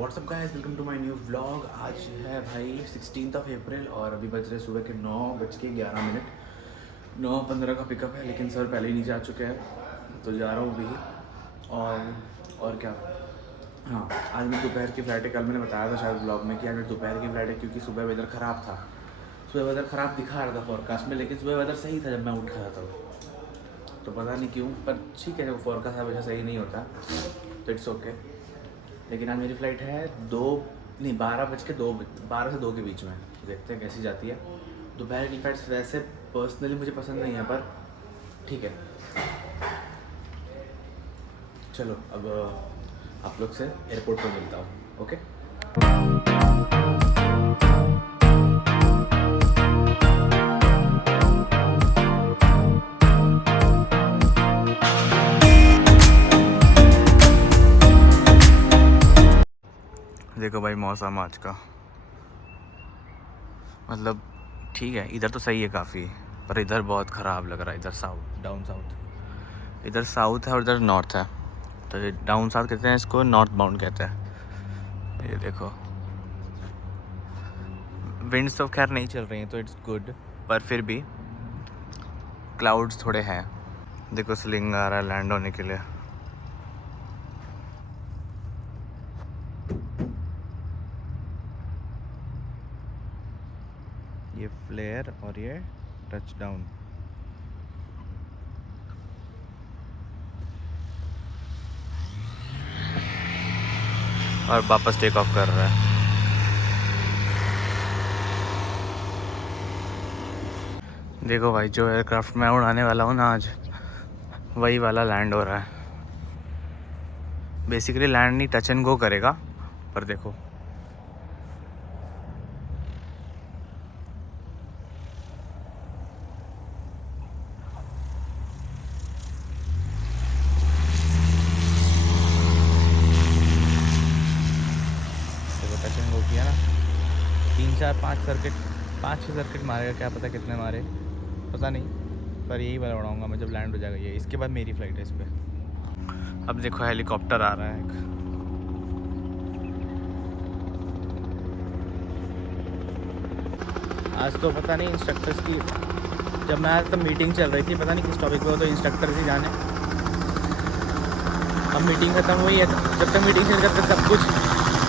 WhatsApp guys, welcome to my new vlog. आज है भाई 16 अप्रैल और अभी बज रहे सुबह के 9:11। 9:15 का पिकअप है, लेकिन सर पहले ही नीचे आ चुके हैं तो जा रहा हूँ अभी। और क्या, हाँ, आज मेरी दोपहर की फ़्लाइट है। कल मैंने बताया था शायद ब्लॉग में कि आज मेरी दोपहर की फ़्लाइट है, क्योंकि सुबह वेदर ख़राब था। सुबह वेदर ख़राब दिखा रहा था फोरकास्ट में, लेकिन सुबह वेदर सही था जब मैं उठा था तो पता नहीं क्यों, पर ठीक है, जब फोरकास्ट हमेशा सही नहीं होता तो इट्स ओके। लेकिन आज मेरी फ़्लाइट है 12 से 2 के बीच में। देखते हैं कैसी जाती है। दोपहर की फ़्लाइट्स वैसे पर्सनली मुझे पसंद नहीं है, पर ठीक है। चलो अब आप लोग से एयरपोर्ट पर मिलता हूँ। ओके, देखो भाई मौसम आज का, मतलब ठीक है, इधर तो सही है काफ़ी, पर इधर बहुत ख़राब लग रहा है। इधर डाउन साउथ, इधर साउथ है और इधर नॉर्थ है। तो ये डाउन साउथ कहते हैं, इसको नॉर्थ बाउंड कहते हैं। ये देखो, विंड्स तो खैर नहीं चल रही हैं तो इट्स गुड, पर फिर भी क्लाउड्स थोड़े हैं। देखो स्लिंग आ रहा है लैंड होने के लिए। ये फ्लेयर और ये टच डाउन। और वापस टेक ऑफ कर रहा है। देखो भाई, जो एयरक्राफ्ट मैं उड़ाने वाला हूँ ना आज, वही वाला लैंड हो रहा है। बेसिकली लैंड नहीं, टच एंड गो करेगा, पर देखो टच एंड गो किया ना। 5-6 सर्किट मारेगा, क्या पता कितने मारे, पता नहीं, पर यही वाला उड़ाऊंगा मैं जब लैंड हो जाएगा ये। इसके बाद मेरी फ़्लाइट है इस पर। अब देखो हेलीकॉप्टर आ रहा है एक। आज तो पता नहीं इंस्ट्रक्टर्स की, जब मैं आज तब मीटिंग चल रही थी, पता नहीं किस टॉपिक पे हो, तो इंस्ट्रक्टर्स ही जाने। अब मीटिंग ख़त्म हुई है, जब तक मीटिंग चल तब सब कुछ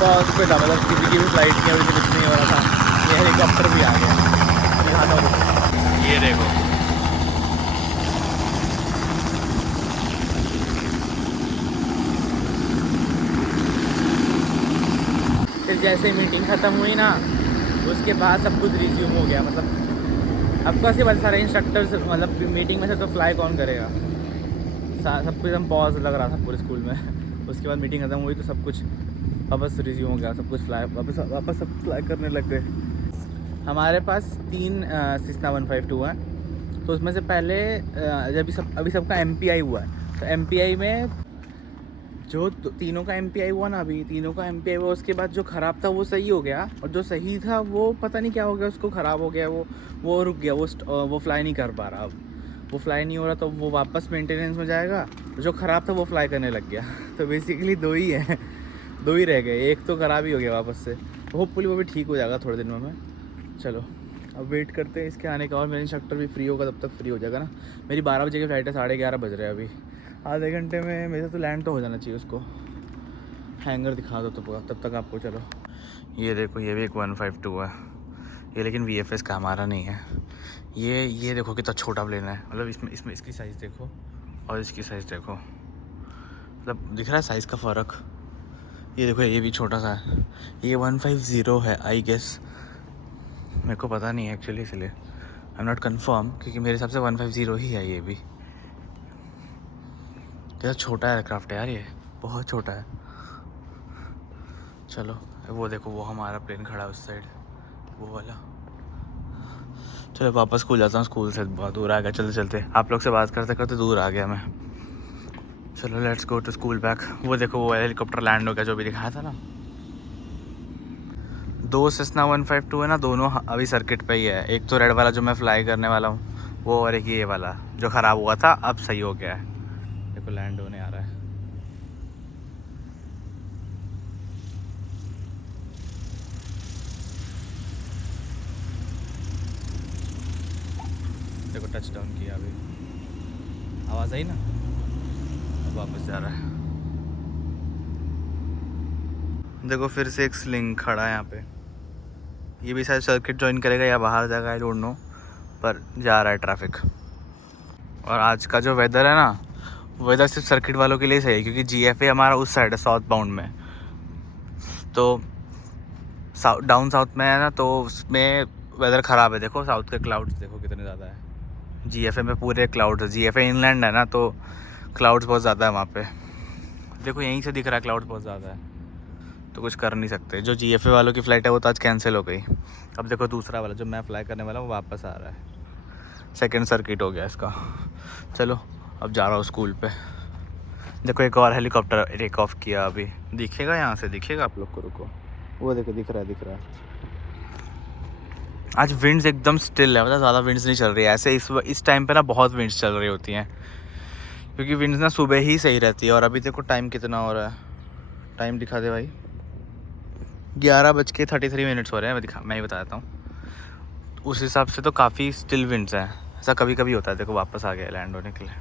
पॉज पे था, मतलब किसी की भी फ्लाइट की अभी कुछ नहीं हो रहा था। ये हेलीकॉप्टर भी आ गया, दिखाता हूँ। ये देखो, फिर जैसे मीटिंग ख़त्म हुई ना, उसके बाद सब कुछ रिज्यूम हो गया। मतलब अब कैसे बहुत सारे इंस्ट्रक्टर्स, मतलब मीटिंग में से तो फ्लाई कौन करेगा, सब कुछ एकदम पॉज लग रहा था पूरे स्कूल में। उसके बाद मीटिंग खत्म हुई तो सब कुछ वापस रिज्यूम हो गया, सब कुछ वापस सब फ्लाई करने लग गए। हमारे पास 3 सिस्ना 152 हैं, तो उसमें से पहले जब अभी सबका MPI हुआ है, तो MPI में जो तीनों का MPI हुआ ना, अभी तीनों का MPI हुआ, उसके बाद जो ख़राब था वो सही हो गया, और जो सही था वो पता नहीं क्या हो गया, उसको ख़राब हो गया, वो रुक गया, वो फ्लाई नहीं कर पा रहा। अब वो फ्लाई नहीं हो रहा तो वो वापस मेंटेनेंस में जाएगा। जो ख़राब था वो फ्लाई करने लग गया। तो बेसिकली 2 ही हैं, 2 ही रह गए, एक तो ख़राब ही हो गया वापस से। तो होपफुली वो भी ठीक हो जाएगा थोड़े दिनों में। चलो अब वेट करते हैं इसके आने का, और मेरा इंस्ट्रक्टर भी फ्री होगा, तब तक फ्री हो जाएगा ना। मेरी 12 बजे की फ़्लाइट है, 11:30 बज रहे हैं अभी। आधे घंटे में मेरे तो लैंड तो हो जाना चाहिए। उसको हैंगर दिखा दो तो तब तक आपको। चलो ये देखो, ये भी एक 152 है ये, लेकिन VFS का हमारा नहीं है। ये देखो कितना छोटा प्लेन है, मतलब इसमें इसकी साइज़ देखो और इसकी साइज़ देखो, मतलब दिख रहा है साइज़ का फ़र्क। ये देखो, ये भी छोटा सा है। ये 150 है आई गेस, मेरे को पता नहीं है एक्चुअली, इसलिए आई एम नॉट कन्फर्म, क्योंकि मेरे हिसाब से 150 ही है। ये भी कितना छोटा एयरक्राफ्ट है यार, ये बहुत छोटा है। चलो वो देखो, वो हमारा प्लेन खड़ा है उस साइड, वो वाला। चलो वापस स्कूल जाता हूँ, स्कूल से बहुत दूर आ गया। चलते चलते आप लोग से बात करते करते दूर आ गया मैं। चलो let's go to school back. वो देखो, वो हेलीकॉप्टर लैंड हो गया जो भी दिखाया था ना। 2 सेस्ना 152 है ना, दोनों अभी सर्किट पे ही है। एक तो रेड वाला जो मैं फ्लाई करने वाला हूँ वो, और एक ये वाला जो ख़राब हुआ था अब सही हो गया है। देखो लैंड होने आ रहा है। टच डाउन किया अभी, आवाज़ आई ना, अब वापस जा रहा है। देखो फिर से एक स्लिंग खड़ा है यहाँ पे, ये भी शायद सर्किट ज्वाइन करेगा या बाहर जाएगा, आई डोंट नो, पर जा रहा है ट्रैफिक। और आज का जो वेदर है ना, वेदर सिर्फ सर्किट वालों के लिए सही है, क्योंकि GFA हमारा उस साइड है, साउथ बाउंड में, तो डाउन साउथ में है ना, तो उसमें वेदर ख़राब है। देखो साउथ के क्लाउड्स देखो कितने ज़्यादा है, GFA में पूरे क्लाउड्स है, GFA इनलैंड है ना, तो क्लाउड्स बहुत ज़्यादा है वहाँ पे। देखो यहीं से दिख रहा है क्लाउड्स बहुत ज़्यादा है, तो कुछ कर नहीं सकते। जो GFA वालों की फ़्लाइट है वो तो आज कैंसिल हो गई। अब देखो दूसरा वाला जो मैं फ्लाई करने वाला वो वापस आ रहा है, सेकंड सर्किट हो गया इसका। चलो अब जा रहा हूँ स्कूल पे। देखो एक और हेलीकॉप्टर टेक ऑफ किया, अभी दिखेगा यहाँ से, दिखेगा आप लोग को, रुको, वो देखो दिख रहा है। आज विंड्स एकदम स्टिल है, मतलब ज़्यादा विंड्स नहीं चल रही है। ऐसे इस टाइम पे ना बहुत विंड्स चल रही होती हैं, क्योंकि विंड्स ना सुबह ही सही रहती है। और अभी देखो टाइम कितना हो रहा है, टाइम दिखा दे भाई, 11:33 हो रहे हैं, मैं ही बता देता हूँ। उस हिसाब से तो काफ़ी स्टिल विंड्स हैं। ऐसा कभी कभी होता है। देखो वापस आ गया लैंड होने के लिए,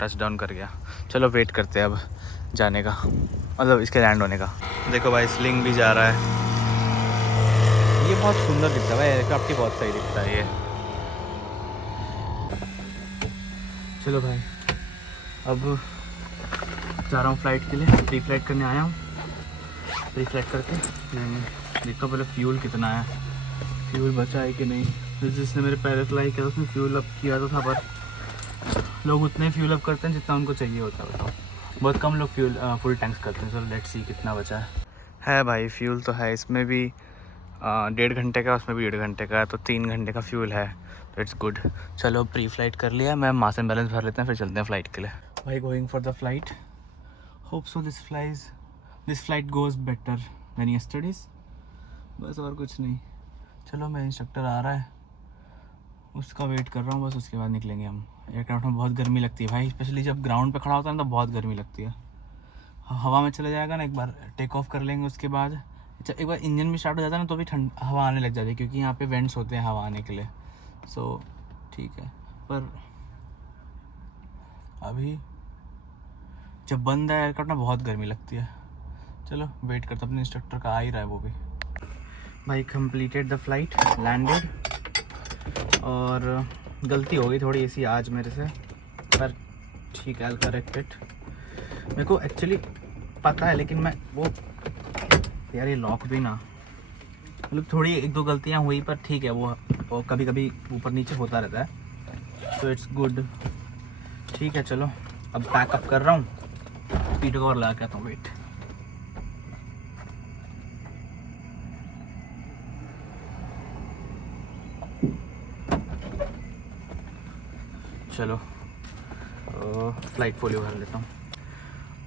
टच डाउन कर गया। चलो वेट करते हैं अब जाने का, मतलब इसके लैंड होने का। देखो भाई स्लिंग भी जा रहा है, ये बहुत सुंदर दिखता है भाई, एयरक्राफ्ट ही बहुत सही दिखता है ये। चलो भाई अब जा रहा हूँ फ्लाइट के लिए, प्री फ्लाइट करने आया हूँ। प्री फ्लाइट करके देखो पहले फ्यूल कितना है, फ्यूल बचा है कि नहीं। तो जिसने मेरे पहले फ्लाई किया उसने फ्यूल अप किया तो था, पर लोग उतने फ्यूल अप करते हैं जितना उनको चाहिए होता है। बताओ, बहुत कम लोग फ्यूल फुल टैंक्स करते हैं। चलो लेट्स सी कितना बचा है भाई। फ्यूल तो है इसमें भी 1.5 घंटे का, उसमें भी 1.5 घंटे का, तो 3 घंटे का फ्यूल है, तो इट्स गुड। चलो प्री फ्लाइट कर लिया, मैं मास एंड बैलेंस भर लेते हैं, फिर चलते हैं फ़्लाइट के लिए। भाई going for the flight, hope so this flight goes better than yesterday's, बस और कुछ नहीं। चलो मैं इंस्ट्रक्टर आ रहा है, उसका वेट कर रहा हूँ बस, उसके बाद निकलेंगे हम। एयरक्राफ्ट में बहुत गर्मी लगती है भाई, स्पेशली जब ग्राउंड पे खड़ा होता है ना तो बहुत गर्मी लगती है। हवा में चले जाएगा ना, एक बार टेक ऑफ कर लेंगे उसके बाद, एक बार इंजन भी स्टार्ट हो जाता है ना तो भी ठंड हवा आने लग जाती है, क्योंकि यहाँ पे वेंट्स होते हैं हवा आने के लिए। सो ठीक है, पर अभी जब बंद है एयरक्राफ्ट ना बहुत गर्मी लगती है। चलो वेट करते, अपने इंस्ट्रक्टर का आ ही रहा है वो भी। भाई कंप्लीटेड द फ्लाइट, लैंडेड, और गलती हो गई थोड़ी ऐसी आज मेरे से, पर ठीक है, I'll correct it। मेरे को एक्चुअली पता है, लेकिन मैं वो यार ये लॉक भी ना, मतलब थोड़ी 1-2 गलतियाँ हुई, पर ठीक है, वो कभी कभी ऊपर नीचे होता रहता है, तो इट्स गुड। ठीक है चलो अब पैकअप कर रहा हूँ, पीठ को और लगा के आता हूँ। वेट, चलो फ्लाइट फोलियो भर लेता हूँ।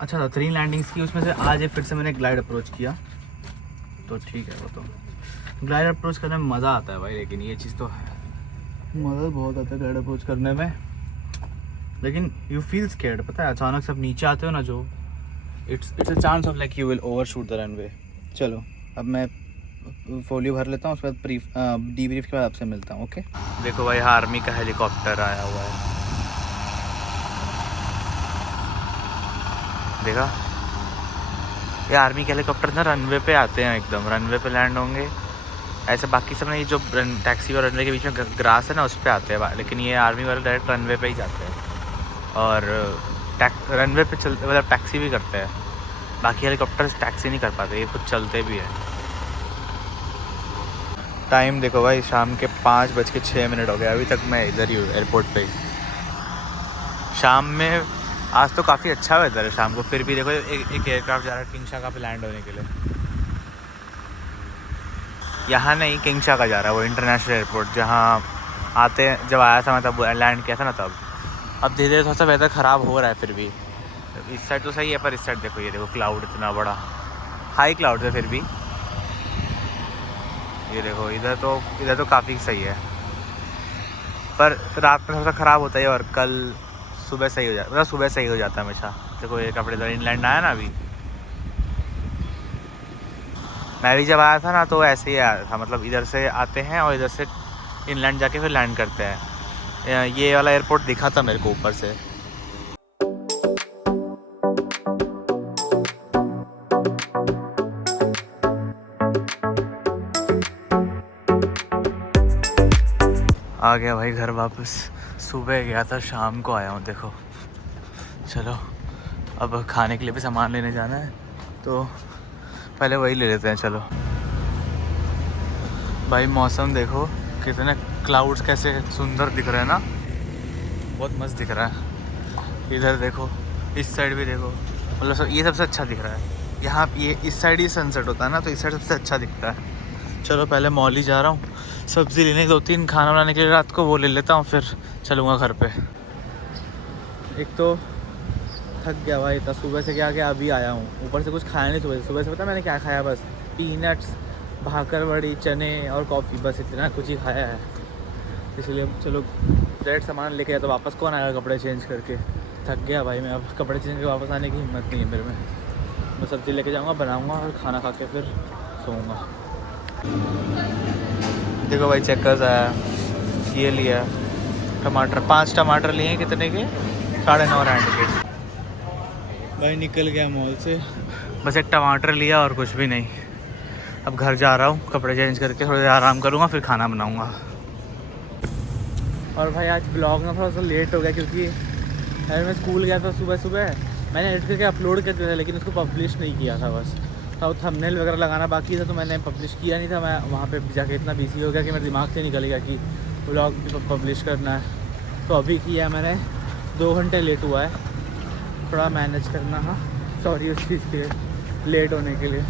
अच्छा था 3 लैंडिंग्स की, उसमें से आज फिर से मैंने ग्लाइड अप्रोच किया, तो ठीक है। वो तो ग्लाइड अप्रोच करने में मज़ा आता है भाई, लेकिन ये चीज़ तो है, मज़ा बहुत आता है ग्लाइड अप्रोच करने में, लेकिन यू फील स्केर्ड। पता है अचानक से आप नीचे आते हो ना, जो it's a chance of like you will overshoot the runway. चलो अब मैं फोलियो भर लेता हूँ, उसके बाद डीब्रीफ के बाद आपसे मिलता हूँ। ओके। देखो भाई आर्मी का हेलीकॉप्टर आया हुआ है, देखा, ये आर्मी के हेलीकॉप्टर ना रनवे पे आते हैं, एकदम रनवे पे लैंड होंगे। ऐसे बाकी सब नहीं, जो टैक्सी और रनवे के बीच में ग्रास है ना उस पर आते हैं, लेकिन ये आर्मी वाले डायरेक्ट रनवे पे ही जाते हैं, और रनवे पे चलते, मतलब टैक्सी भी करते हैं। बाकी हेलीकॉप्टर्स टैक्सी नहीं कर पाते, ये खुद चलते भी है। टाइम देखो भाई, शाम के 5:06 हो गए, अभी तक मैं इधर ही हूँ एयरपोर्ट पे ही। शाम में आज तो काफ़ी अच्छा वेदर है शाम को, फिर भी देखो एक एयरक्राफ्ट जा रहा है किंगशाका पे लैंड होने के लिए। यहाँ नहीं, किंगशाका जा रहा है वो इंटरनेशनल एयरपोर्ट, जहाँ आते हैं, जब आया था मैं तब लैंड किया था ना तब। अब धीरे धीरे थोड़ा सा वेदर ख़राब हो रहा है, फिर भी इस साइड तो सही है, पर इस साइड देखो, ये देखो क्लाउड इतना बड़ा, हाई क्लाउड है, फिर भी ये देखो इधर तो काफ़ी सही है, पर रात में थोड़ा सा ख़राब होता है, और कल सुबह सही हो जाता, मतलब सुबह सही हो जाता है हमेशा। देखो ये कपड़े इधर इनलैंड आया ना, अभी मैं भी जब आया था ना तो ऐसे ही आया था, मतलब इधर से आते हैं और इधर से इनलैंड जाके फिर लैंड करते हैं। ये वाला एयरपोर्ट दिखा था मेरे को ऊपर से। आ गया भाई घर वापस। सुबह गया था, शाम को आया हूँ देखो। चलो अब खाने के लिए भी सामान लेने जाना है, तो पहले वही ले लेते हैं। चलो भाई मौसम देखो, कितने क्लाउड्स कैसे सुंदर दिख रहे हैं ना, बहुत मस्त दिख रहा है। इधर देखो, इस साइड भी देखो, मतलब ये सबसे अच्छा दिख रहा है। यहाँ ये इस साइड ही सनसेट होता है ना, तो इस साइड सबसे अच्छा दिखता है। चलो पहले मॉल ही जा रहा हूँ, सब्ज़ी लेने 2-3 खाना बनाने के लिए रात को वो ले लेता हूँ, फिर चलूँगा घर पे। एक तो थक गया भाई, इतना सुबह से क्या क्या अभी आया हूँ, ऊपर से कुछ खाया नहीं सुबह से। पता मैंने क्या खाया? बस पीनट्स, भाकर बड़ी, चने और कॉफ़ी, बस इतना कुछ ही खाया है। इसलिए चलो डायरेक्ट सामान लेके आया, तो वापस कौन आएगा कपड़े चेंज करके? थक गया भाई मैं, अब कपड़े चेंज करके वापस आने की हिम्मत नहीं है मेरे में। मैं सब्ज़ी लेके जाऊँगा, बनाऊँगा और खाना खा के फिर सोऊंगा। देखो भाई चेकर्स आया, ये लिया टमाटर, 5 टमाटर लिए। कितने के? 9.5 रैंड के। भाई निकल गया मॉल से, बस एक टमाटर लिया और कुछ भी नहीं। अब घर जा रहा हूँ, कपड़े चेंज करके थोड़ी देर आराम करूँगा, फिर खाना बनाऊँगा। और भाई आज ब्लॉग में थोड़ा सा लेट हो गया, क्योंकि यार मैं स्कूल गया था सुबह। मैंने एडिट करके अपलोड कर दिया था, लेकिन उसको पब्लिश नहीं किया था। बस तो थंबनेल वगैरह लगाना बाकी था, तो मैंने पब्लिश किया नहीं था। मैं वहाँ पे जाके इतना बिजी हो गया कि मेरे दिमाग से निकल गया कि ब्लॉग भी पब्लिश करना है। तो अभी किया मैंने, 2 घंटे लेट हुआ है, थोड़ा मैनेज करना। हाँ सॉरी उस चीज़ के लेट होने के लिए।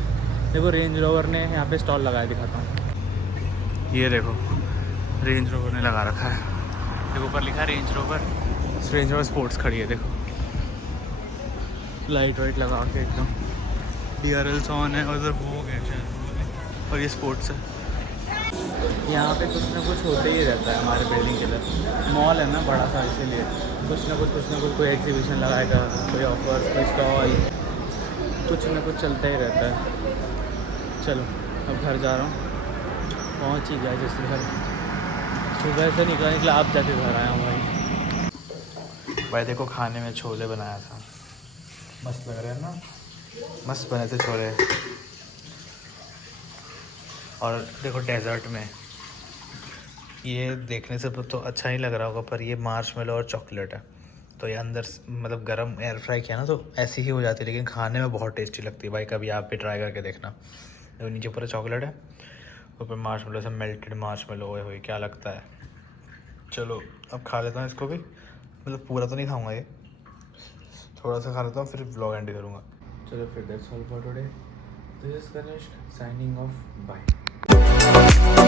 देखो रेंज रोवर ने यहाँ पे स्टॉल लगाया, दिखाता हूँ। ये देखो रेंज रोवर ने लगा रखा है, देखो ऊपर लिखा है रेंज रोवर स्पोर्ट्स खड़ी है। देखो लाइट वाइट लगा के एकदम, DRLs ऑन है, और उधर भोग है शायद, और ये स्पोर्ट्स है। यहाँ पे कुछ ना कुछ होते ही रहता है हमारे बिल्डिंग के लिए। मॉल है ना बड़ा सा, इसीलिए कुछ ना कुछ कोई एग्जीबिशन लगाएगा, कोई ऑफर्स, कोई स्टॉल, कुछ ना कुछ चलता ही रहता है। चलो अब घर जा रहा हूँ, पहुँच ही गया जिस घर। सुबह से निकला आप जाके घर आया हूँ भाई। देखो खाने में छोले बनाया था, मस्त लग रहे हैं ना, मस्त बने थे छोले। और देखो डेजर्ट में, ये देखने से तो अच्छा नहीं लग रहा होगा, पर ये मार्शमेलो और चॉकलेट है। तो ये अंदर मतलब गरम एयर फ्राई किया ना, तो ऐसी ही हो जाती है, लेकिन खाने में बहुत टेस्टी लगती है भाई। कभी आप भी ट्राई करके देखना। देखो नीचे पूरा चॉकलेट है, ऊपर मार्शमेलो से मेल्टेड मार्शमेलो हुए, क्या लगता है। चलो अब खा लेता हूँ इसको भी, मतलब पूरा तो नहीं खाऊंगा, ये थोड़ा सा खा लेता हूँ, फिर व्लॉग एंड करूँगा। चलो फिर that's all for today, this is Kanishk signing off, bye.